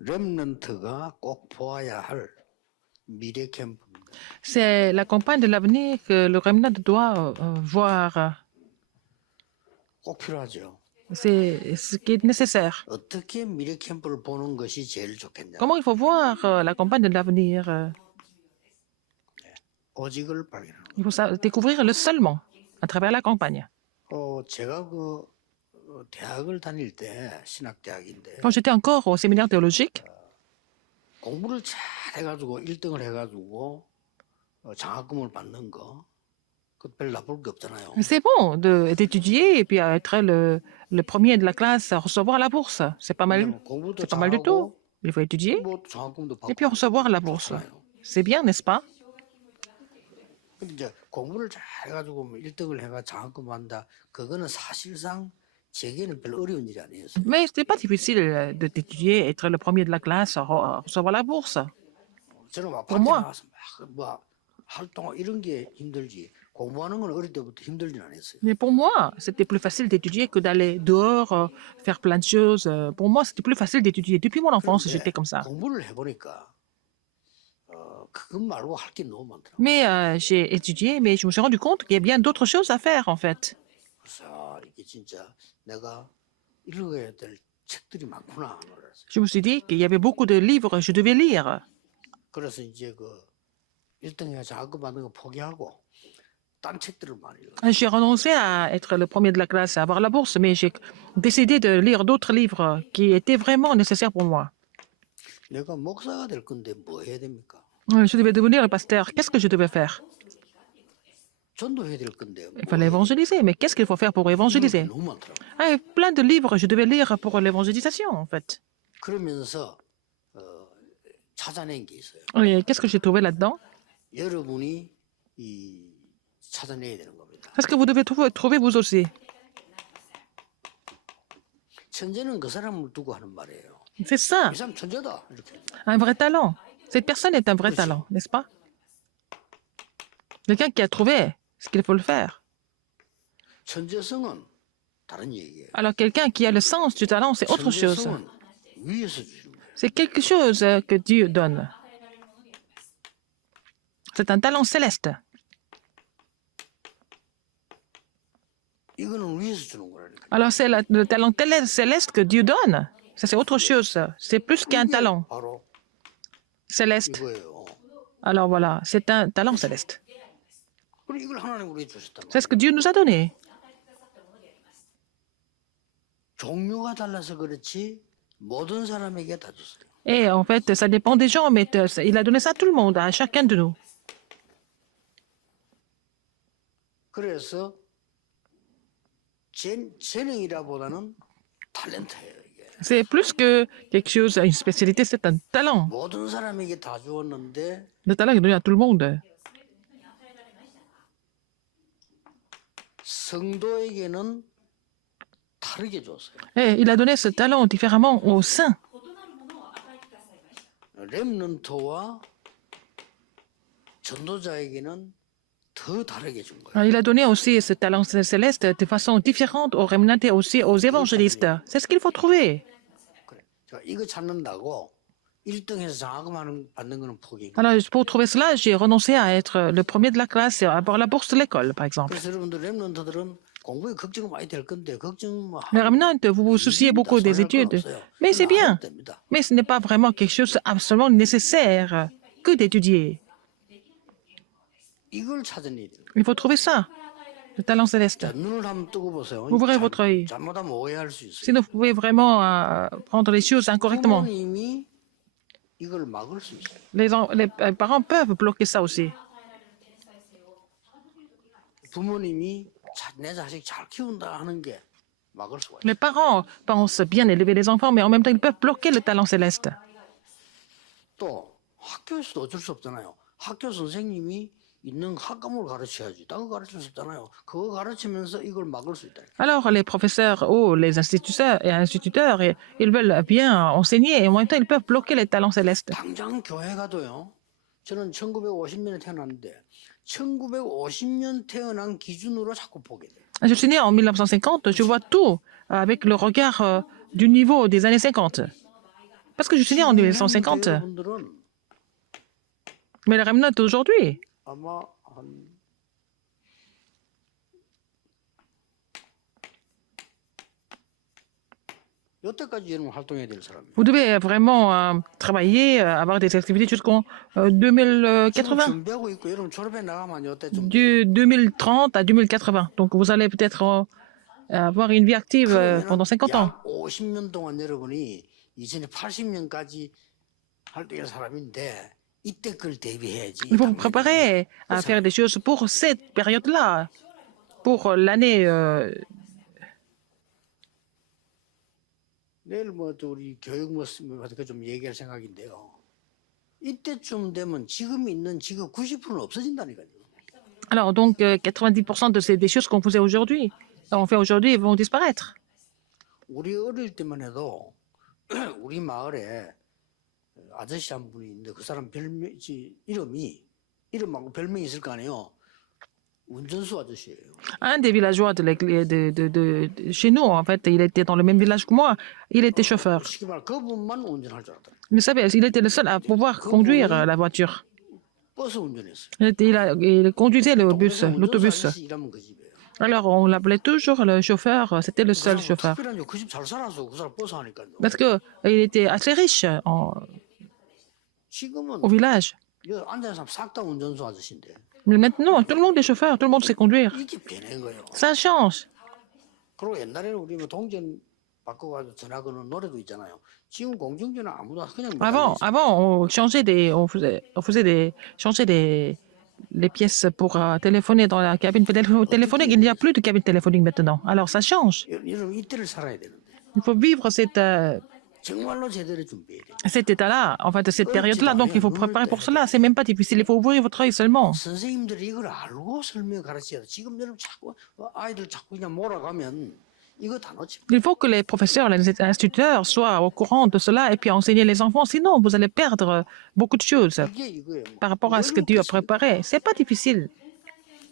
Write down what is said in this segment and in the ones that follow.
렘넌트가 꼭 보아야 할 미래 캠프입니다. C'est la campagne de l'avenir que le Remnant doit voir. 꼭 필요하죠. C'est ce qui est nécessaire. 어떻게 미래 캠프를 보는 것이 제일 좋겠냐? Comment il faut voir la campagne de l'avenir 오직을 발견하는 Il faut découvrir le seulement à travers la campagne. 제가 대학을 다닐 때 신학대학인데 Quand j'étais encore au séminaire théologique, 공부를 잘 해가지고 1등을 해가지고 장학금을 받는 거 그것 별로 나쁠 게 없잖아요. c'est bon d'étudier et puis être le premier de la classe à recevoir la bourse. C'est pas mal, 왜냐면 공부도 c'est pas mal du tout. 잘하고 Il faut étudier 뭐 장학금도 et puis 받고 recevoir la bourse. 좋잖아요. C'est bien, n'est-ce pas? 근데 이제 공부를 잘 해가지고 뭐 1등을 해가 장학금 받는다. 그거는 사실상 제게는 별로 어려운 일이 아니었어요. Mais c'est pas difficile d'étudier, être le premier de la classe à recevoir la bourse. 저는 막 pour 밖에 moi. 나가서 막 활동 이런 게 힘들지 공부하는 건 어릴 때부터 힘들진 않았어요. Mais pour moi, c'était plus facile d'étudier que d'aller dehors, faire plein de choses. Pour moi, c'était plus facile d'étudier. Depuis mon enfance, 그런데 j'étais comme ça. 공부를 해보니까 그것 말고 할 게 너무 많더라고요. Mais j'ai étudié, mais je me suis rendu compte qu'il y a bien d'autres choses à faire, en fait. 그래서 이게 진짜 내가 읽어야 될 책들이 많구나. 그랬어요. Je me suis dit qu'il y avait beaucoup de livres que je devais lire. 그래서 이제 1등에 장학금 받는 거 포기하고 딴 책들을 많이 읽어요. J'ai renoncé à être le premier de la classe, à avoir la bourse, mais j'ai décidé de lire d'autres livres qui étaient vraiment nécessaires pour moi. 내가 목사가 될 건데 뭐 해야 됩니까? Je devais devenir le pasteur. Qu'est-ce que je devais faire? 전도해야 될 건데 Il fallait évangéliser. Mais qu'est-ce qu'il faut faire pour évangéliser? 너무 많더라고요. Ah, il y a plein de livres que je devais lire pour l'évangélisation, en fait. 그러면서 찾아낸 게 있어요. Et qu'est-ce que j'ai trouvé là-dedans? 여러분이 찾아내야 되는 겁니다. C'est ce que vous devez trouver vous aussi. 천재는 그 사람을 두고 하는 말이에요. C'est ça, 이 사람 천재다 이렇게. un vrai talent. Cette personne est un vrai talent, n'est-ce pas? Quelqu'un qui a trouvé ce qu'il faut le faire. 천재성은 다른 얘기예요. Alors quelqu'un qui a le sens du talent, c'est autre chose. 천재성은 위에서 주는 거예요. C'est quelque chose que Dieu donne. C'est un talent céleste. 이거는 위에서 주는 거라니까. Alors c'est le talent céleste que Dieu donne. Ça, c'est autre chose. C'est plus qu'un 이게 talent 바로 céleste. 이거예요. Alors voilà, c'est un talent céleste. 그리고 이걸 하나님 우리에게 주셨단 말이에요. C'est ce que Dieu nous a donné. 종류가 달라서 그렇지 모든 사람에게 다 줬어요. Et en fait, ça dépend des gens, mais il a donné ça à tout le monde, à chacun de nous. 그래서 재능이라보다는 탤런트예요 이게. C'est plus que quelque chose, une spécialité, c'est un talent. 모든 사람에게 다 주었는데 Le talent est donné à tout le monde. 성도에게는 다르게 줬어요. Et il a donné ce talent différemment aux saints. 렘넌트와 전도자에게는 더 다르게 준 거예요. Alors, il a donné aussi ce talent céleste de façon différente aux remnants et aussi aux évangélistes. C'est ce qu'il faut trouver. 그래. 제가 이거 찾는다고 1등해서 장학금 받는 거는 포기. Alors, pour trouver cela, j'ai renoncé à être le premier de la classe et à avoir la bourse de l'école, par exemple. 그래서 여러분들 렘넌트들은 공부에 걱정 많이 될 건데 걱정 뭐 Les remnants, vous vous souciez beaucoup des études. Mais c'est bien. Mais ce n'est pas vraiment quelque chose absolument nécessaire que d'étudier. 이걸 찾아내야 돼요. Il faut trouver ça, le talent céleste. 자, 눈을 한번 뜨고 보세요. Ouvrez votre œil. 잘못하면 오해할 수 있어요. Sinon, vous pouvez vraiment prendre les choses incorrectement. 부모님이 이걸 막을 수 있어요. Les parents peuvent bloquer ça aussi. 부모님이 내 자식 잘 키운다 하는 게 막을 수가 있어요. Les parents pensent bien élever les enfants, mais en même temps, ils peuvent bloquer le talent céleste. 또 학교에서도 어쩔 수 없잖아요. 학교 선생님이 있는 학과목을 가르쳐야지. 딴 거 가르칠 수 없잖아요. 그거 가르치면서 이걸 막을 수 있다. Alors, les professeurs ou les instituteurs, ils veulent bien enseigner et en même temps, ils peuvent bloquer les talents célestes. 당장 교회 가도요. 저는 1950년에 태어났는데 1950년 태어난 기준으로 자꾸 보게 돼요. Je suis né en 1950, je vois tout avec le regard du niveau des années 50. Parce que je suis né en 1950. 여러분들은 Mais le remnant d'aujourd'hui, 아마 한 여태까지 여러분 활동해야 될 사람이에요. vous devez vraiment travailler, avoir des activités jusqu'en 지금 2080, 준비하고 있고 여러분 졸업해 나가면 여태쯤 du 2030 à 2080. Donc vous allez peut-être avoir une vie active pendant 50 ans. 약 50년 동안 여러분이 2080년까지 활동할 사람인데 이때 그걸 대비해야지. Il faut vous préparer à faire des choses pour cette période-là, pour l'année. 내일 또 우리 교육 같은 좀 얘기할 생각인데요. 이때쯤 되면 지금 있는 직업 90%는 없어진다니까요. Alors donc 90% des choses qu'on faisait aujourd'hui, on fait aujourd'hui, vont disparaître. 우리 어릴 때만 해도 우리 마을에 아저씨 한 분이 있는데 그 사람 이름하고 별명이 있을 거 아니에요. 운전수 아저씨예요. Un des villageois de chez nous, en fait, il était dans le même village que moi, il était chauffeur. 쉽게 말해 그분만 운전할 줄 알았다. Vous savez, il était le seul à pouvoir conduire la voiture. 버스 운전했어요. Il conduisait le bus, 동네에서 운전수 l'autobus. 아저씨 일하면 그 집이에요. Alors on l'appelait toujours le chauffeur, c'était le seul chauffeur. 특별한 그 집 잘 살아서 그 사람 버스 하니까요. Parce qu'il était assez riche 지금은 au village. 여기 앉아있는 사람 싹 다 운전수 아저씨인데 Mais maintenant, tout le monde est chauffeur, tout le monde sait conduire. 이게 변한 거예요. Ça change. 그리고 옛날에는 우리 뭐 동전 바꿔가지고 전화 거는 노래도 있잖아요. 지금 공중전화 아무도 그냥 못 Avant, on changeait changeait les pièces pour téléphoner dans la cabine téléphonique. Il n'y a plus de cabine téléphonique maintenant. Alors ça change. 여러분 이때를 살아야 되는데 Il faut vivre 정말로 제대로 준비해야 돼. cet état-là, en fait, cette période-là. Donc il faut préparer pour cela. C'est même pas difficile. Il faut ouvrir votre œil seulement. 선생님들이 이걸 알고 설명 가르쳐야 돼. 지금 여러분 자꾸 아이들 자꾸 그냥 몰아가면 이거 다 놓칩니다. Il faut que les professeurs, les instituteurs soient au courant de cela et puis enseigner les enfants. Sinon, vous allez perdre beaucoup de choses 이게 이거예요. par rapport à ce que Dieu a préparé. C'est pas difficile.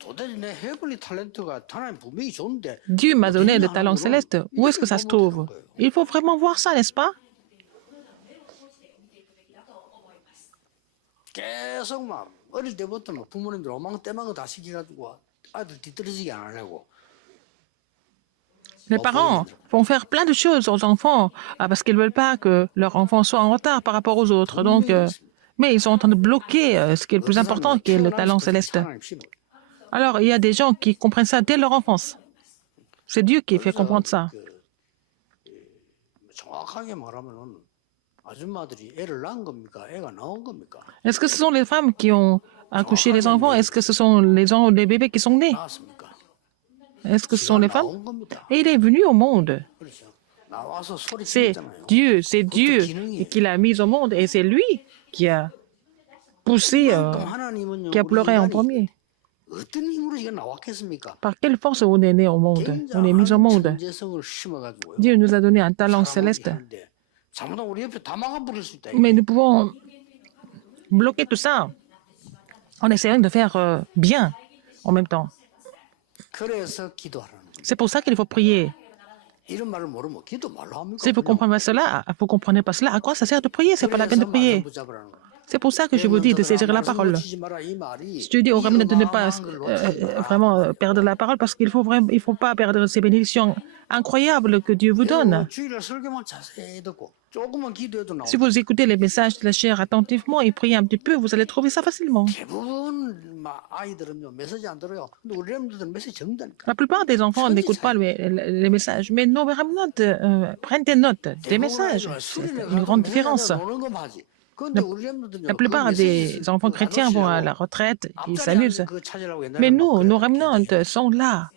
도대체 내 헤블리 탤런트가 하나님 분명히 좋은데 Dieu m'a donné le talent céleste. Où est-ce que ça se trouve? Il faut vraiment voir ça, n'est-ce pas? 계속 막 어릴 때부터 막 부모님들 오망때망 다 시켜가지고 아들 뒤떨어지게 안 하려고. Les parents vont faire plein de choses aux enfants parce qu'ils ne veulent pas que leurs enfants soient en retard par rapport aux autres. Donc, mais ils sont en train de bloquer ce qui est le plus important, qui est le talent céleste. Alors, il y a des gens qui comprennent ça dès leur enfance. C'est Dieu qui fait comprendre ça. 정확하게 말하면은 아줌마들이 애를 낳은 겁니까? 애가 나온 겁니까? Est-ce que ce sont les femmes qui ont accouché les enfants? Est-ce que ce sont les bébés qui sont nés? 나왔습니까? Est-ce que ce sont les femmes? 나온 겁니다. Et il est venu au monde. 그렇죠. 나와서 소리 C'est 치잖아요. C'est Dieu qui l'a mis au monde et c'est lui qui a poussé, 하나님은요, qui a pleuré en premier. 어떤 힘으로 이게 나왔겠습니까? Par quelle force on est né au monde? On est mis au monde. 천재성을 심어가지고요. Dieu nous a donné un talent céleste. 하는데 잘못하면 우리 옆에 다 막아버릴 수 있다. Mais nous pouvons bloquer tout ça en essayant de faire bien en même temps. 그래서 기도하라는 거예요. C'est pour ça qu'il faut prier. 이런 말을 모르면 기도 말로 합니까? Si vous ne comprenez pas cela, à quoi ça sert de prier? C'est pas la peine de prier. C'est pour ça que je vous dis de saisir la parole. Je dis au Ramène de ne pas vraiment perdre la parole parce qu'il faut pas perdre ces bénédictions incroyables que Dieu vous donne. Si vous écoutez les messages de la chair attentivement et priez un petit peu, vous allez trouver ça facilement. La plupart des enfants n'écoutent pas les messages, mais nos Ramènes prennent des notes, des messages. C'est une grande différence. La plupart des enfants chrétiens vont à la retraite, ils s'amusent. Mais nous, nos remnants sont là.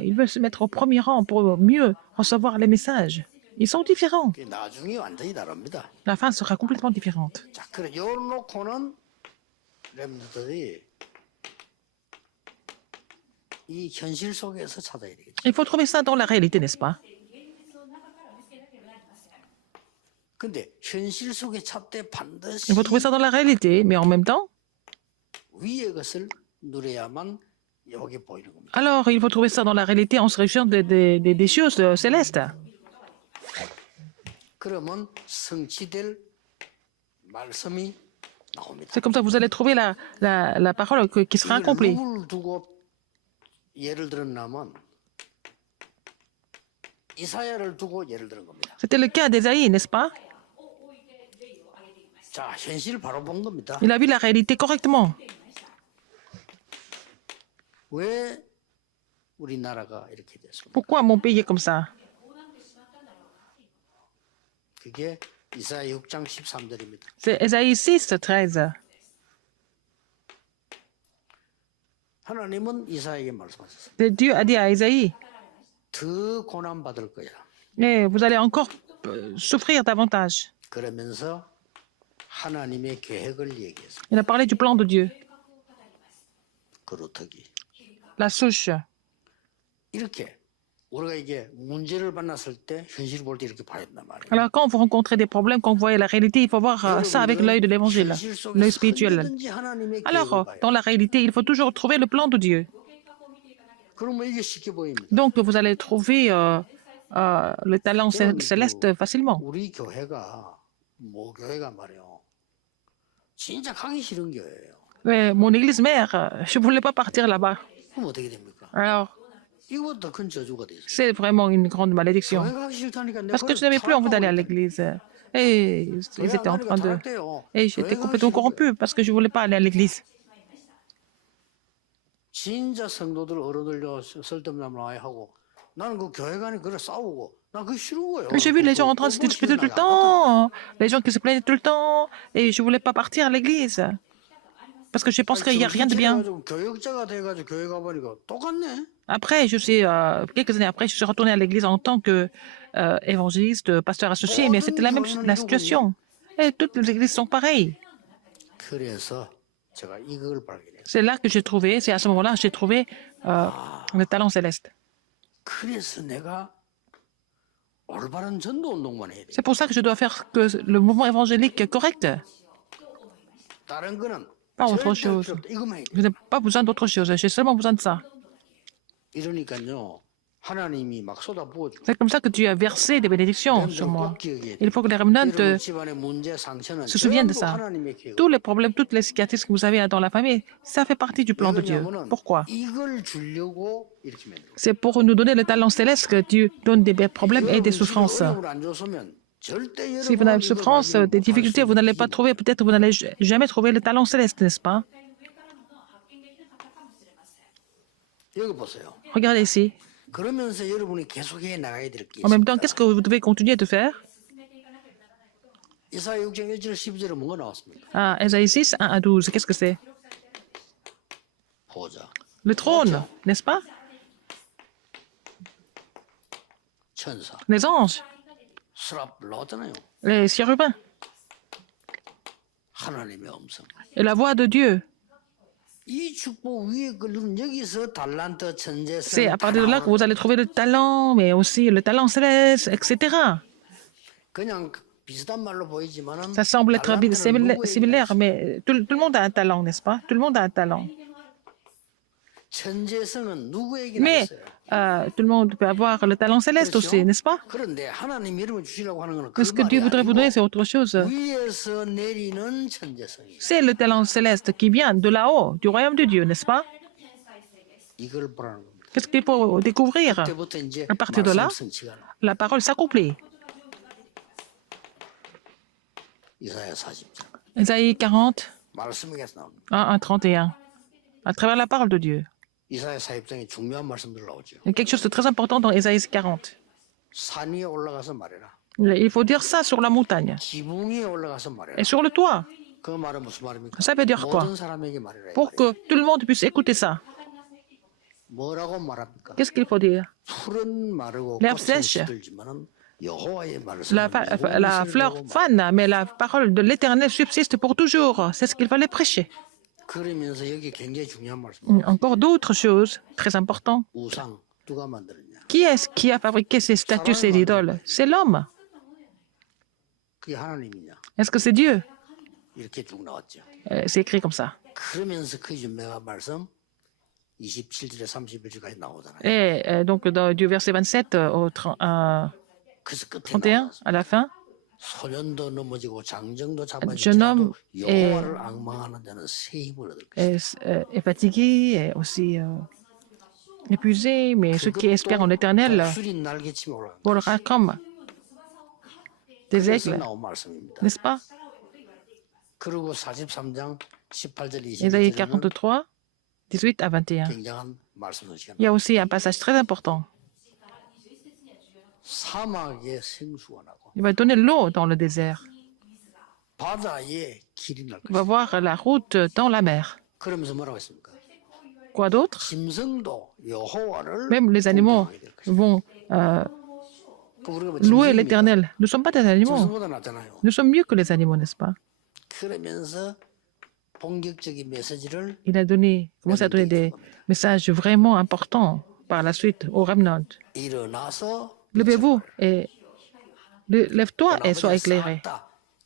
Ils veulent se mettre au premier rang pour mieux recevoir les messages. Ils sont différents. La fin sera complètement différente. Il faut trouver ça dans la réalité, n'est-ce pas? Il faut trouver ça dans la réalité, mais en même temps, alors il faut trouver ça dans la réalité en se réjouissant des choses célestes. 말씀이 나옵니다. C'est comme ça que vous allez trouver la parole qui sera 이걸 accomplie. 누구를 두고 예를 들었냐면 이사야를 두고 예를 들은 겁니다. C'était le cas d'Ésaïe, n'est-ce pas? 자, 현실을 바로 본 겁니다. Il a vu la réalité correctement. 왜 우리나라가 이렇게 됐습니까? Pourquoi mon pays est comme ça? 그게 이사야 6장 13절입니다. C'est Ésaïe 6, 13. 하나님은 이사야에게 말씀하셨어요. Dieu a dit à Ésaïe, 더 고난 받을 거야. mais vous allez encore souffrir davantage. 그러면서 하나님의 계획을 얘기했어요. Il a parlé du plan de Dieu, 그루터기. la souche. 이렇게 우리가 이게 문제를 만났을 때 현실을 볼 때 이렇게 봐야 된단 말이에요. Alors quand vous rencontrez des problèmes, quand vous voyez la réalité, il faut voir ça avec l'œil de l'évangile, l'œil spirituel. 언제든지 하나님의 계획을 Alors, 봐요. dans la réalité, il faut toujours trouver le plan de Dieu. 그러면 이게 쉽게 보입니다. Donc, vous allez trouver le talent céleste facilement. 우리 교회가 뭐 교회가 말이에요. 진짜 가기 싫은 교회예요. Mais mon église mère, je ne voulais pas partir là-bas. 그럼 어떻게 됩니까? Alors, 이것도 큰 저주가 돼 있어요. c'est vraiment une grande malédiction. 교회 가기 싫다니까 내가 Parce que je n'avais plus envie d'aller à l'église. Et ils étaient en train de... Et j'étais complètement corrompu parce que je ne voulais pas aller à l'église. 진짜 성도들 어른들려 쓸데없는 말 하고 나는 그 교회 가니 그래 싸우고 나 그게 싫은 거예요. J'ai vu les gens en train de se disputer tout le temps, les gens qui se plaignaient tout le temps, et je ne voulais pas partir à l'église. Parce que je pense qu'il n'y a rien de bien. 교역자가 돼가지고 교회 가보니까 똑같네. Après, quelques années après, je suis retourné à l'église en tant que évangéliste, pasteur associé, mais c'était la situation. Et toutes les églises sont pareilles. 그래서 제가 이걸 발견했어요. C'est là que j'ai trouvé, c'est à ce moment-là que j'ai trouvé le talent céleste. 그래서 내가 올바른 전도 운동만 해야 돼. C'est pour ça que je dois faire que le mouvement évangélique correct. 다른 거는 Pas autre 절대 chose. 필요 없다. 이것만 해야 돼. Je n'ai pas besoin d'autre chose, j'ai seulement besoin de ça. 이러니까요. 하나님이 막 쏟아부어줘. C'est comme ça que Dieu a versé des bénédictions sur moi. Il faut que les remnants 여러분 집안의 문제 상처는 se souviennent de 전부 ça. 하나님의 계획. Tous les problèmes, toutes les cicatrices que vous avez dans la famille, ça fait partie du plan de Dieu. Pourquoi? 이걸 주려고 이렇게 만들어. C'est pour nous donner le talent céleste que Dieu donne des problèmes et des souffrances. 어려움을 안 줬으면 절대 Si vous avez des souffrances, des difficultés, vous n'allez pas trouver, peut-être vous n'allez jamais trouver le talent céleste, n'est-ce pas? 여기 보세요. Regardez ici. 그러면서 여러분이 계속해 나가야 될 게 En même 있습니다. temps, qu'est-ce que vous devez continuer de faire? 이사야 6장 1절 12절에 뭐가 나왔습니까? Ah, Ésaïe 6, 1 à 12, qu'est-ce que c'est? 보자. Le trône, n'est-ce pas? 천사. Les anges, 수랍 나왔잖아요. les chérubins 하나님의 음성. et la voix de Dieu. 이 축복 위에 걸린 여기서 달란트 천재성. C'est à partir de là que vous allez trouver le talent, mais aussi le talent céleste, etc. 그냥 비슷한 말로 보이지만은 Ça semble être 달란트는 similaire, 누구에게나 mais tout le monde a un talent, n'est-ce pas? Tout le monde a un talent. 천재성은 누구에게나 Mais 있어요. tout le monde peut avoir le talent céleste aussi, n'est-ce pas? 그런데 하나님 이름을 주시라고 하는 거는 Mais ce que Dieu voudrait vous donner, c'est autre chose. 위에서 내리는 천재성이에요. C'est le talent céleste qui vient de là-haut, du royaume de Dieu, n'est-ce pas? 이걸 보라는 겁니다. Qu'est-ce qu'il faut découvrir? 그때부터 이제 À partir de là, 말씀 성취가 나. la parole s'accomplit. 이사야 40장 Ésaïe 40, 말씀에서 나옵니다. 1 à 31. À travers la parole de Dieu. 이사야 40장에 중요한 말씀들 나오죠. Il y a quelque chose de très important dans Ésaïe 40. 산 위에 올라가서 말해라. Il faut dire ça sur la montagne 지붕 위에 올라가서 말해라. et sur le toit. 그 말은 무슨 말입니까? Ça veut dire quoi? 모든 사람에게 말해라. 이 Pour 말이에요. que tout le monde puisse écouter ça. 뭐라고 말합니까? Qu'est-ce qu'il faut dire? 풀은 마르고 L'herbe 꽃은 sèche. 시들지만은 여호와의 말씀은 La fleur fane, mais la parole de l'Éternel subsiste pour toujours. C'est ce qu'il fallait prêcher. 그러면서 여기 굉장히 중요한 말씀. Encore d'autres choses très importantes. 우상 누가 만들었냐? Qui est-ce qui a fabriqué ces statues, ces idoles? C'est l'homme. 그게 하나님이냐? Est-ce que c'est Dieu? 이렇게 쭉 나왔죠. C'est écrit comme ça. 그러면서 그 유명한 말씀 27절에 31절까지 나오잖아요. Et donc, du verset 27 au 그래서 끝에 31, 나와서 à la fin, 소년도 넘어지고 장정도 Un 잡아질지라도 jeune homme 여호와를 악망하는 자는 새 힘을 얻을 것이다. est fatigué, est aussi épuisé, mais ceux qui espèrent en 그것도 l'Éternel 독수리 날개치며 올라간 volera comme des 그래서 aigles, 나온 말씀입니다. n'est-ce pas? 그리고 43장 18절 Ésaïe 20절에는 43, 18 à 21. 굉장한 말씀 Il y a aussi un passage très important. 사막에 생수가 나고 Il va donner l'eau dans le désert. 바다에 길이 날 Il va 것이다. voir la route dans la mer. 그러면서 뭐라고 했습니까? Quoi d'autre? 짐승도 여호와를 Même les animaux 공경하게 될 것이다. vont 그 우리가 뭐 louer 짐승입니까? l'Éternel. Nous ne sommes pas des animaux. 짐승보다 낫잖아요. Nous sommes mieux que les animaux, n'est-ce pas? 그러면서 본격적인 메시지를 Il a donné, commencé à donner des messages vraiment importants par la suite au remnant. 일어나서 Levez-vous et lève-toi et sois éclairé.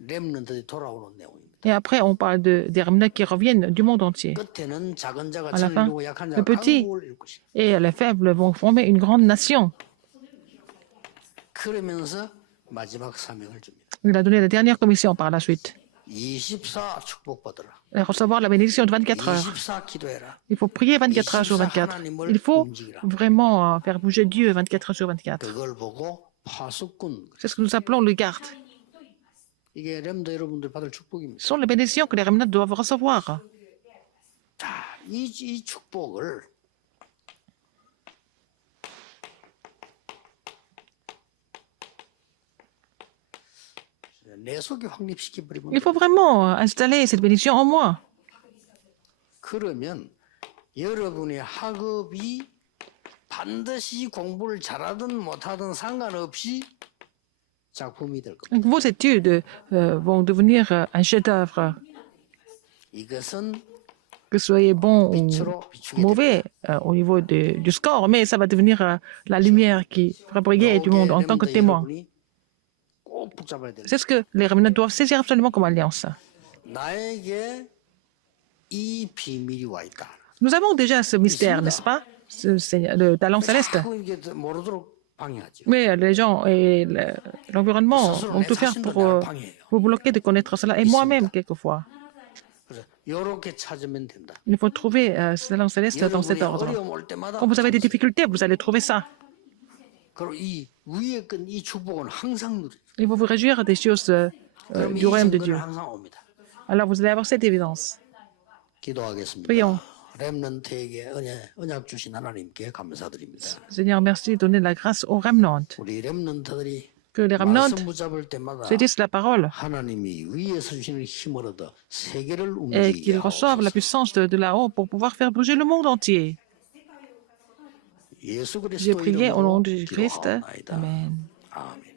렘넌트들이 돌아오는 내용입니다. Et après, on parle des remnants qui reviennent du monde entier. 끝에는 작은 자가 À la 천을 fin, 이루고 약한 le 자가 petit 강국을 이룰 것이다. et les faibles vont former une grande nation. 그러면서 마지막 사명을 줍니다. Il a donné la dernière commission par la suite. 24 축복받으라. Et recevoir la bénédiction de 24 heures. 24 기도해라. Il faut prier 24 heures sur 24. Il faut vraiment faire bouger Dieu 24 heures sur 24. 그걸 보고 파수꾼. C'est ce que nous appelons le garde. 이게 렘더 여러분들 받을 축복입니다. Ce sont les bénédictions que les remnants doivent recevoir. 자, 이 축복을 내 속에 확립시켜버리면 Il faut vraiment installer cette bénédiction en moi. 그러면 여러분의 학업이 반드시 공부를 잘하든 못하든 상관없이 작품이 될 겁니다. Donc, vos études vont devenir un chef-d'œuvre. 이것은 Que vous soyez bon ou 빛으로 비추게 됩니다. mauvais au niveau du score, mais ça va devenir la lumière qui fera briller du monde en tant que témoin. 여러분이 꼭 붙잡아야 됩니다. C'est ce que les remnants doivent saisir absolument comme alliance. 나에게 이 비밀이 와 있다. Nous avons déjà ce mystère, n'est-ce pas? Le talent céleste. 자꾸 이게 모르도록 방해하죠. Mais les gens et l'environnement vont tout faire pour vous bloquer de connaître cela, et moi-même quelquefois. 그래서 이렇게 찾으면 된다. Il faut trouver ce talent céleste dans cet 여러분이 ordre. 어려움 올 때마다 Quand vous avez des difficultés, vous allez trouver ça. 그리고 이 위에 건 이 축복은 항상 누리죠. Il faut vous réjouir des choses 그럼 이 du royaume de 증거는 Dieu. 항상 옵니다. Alors vous allez avoir cette évidence. 기도하겠습니다. Prions. 렘넌트에게 언약 주신 하나님께 감사드립니다. Seigneur, merci de donner la grâce aux remnants. 우리 렘넌트들이 Que les remnants 말씀 붙잡을 때마다 saisissent la parole 하나님이 위에서 주시는 힘을 얻어 세계를 et 움직이게 qu'ils reçoivent la 하옵소서. puissance de là-haut pour pouvoir faire bouger le monde entier. 예수 J'ai 그리스도 prié au nom 이름으로 de Jésus-Christ. 기도하옵나이다. Amen. 아멘.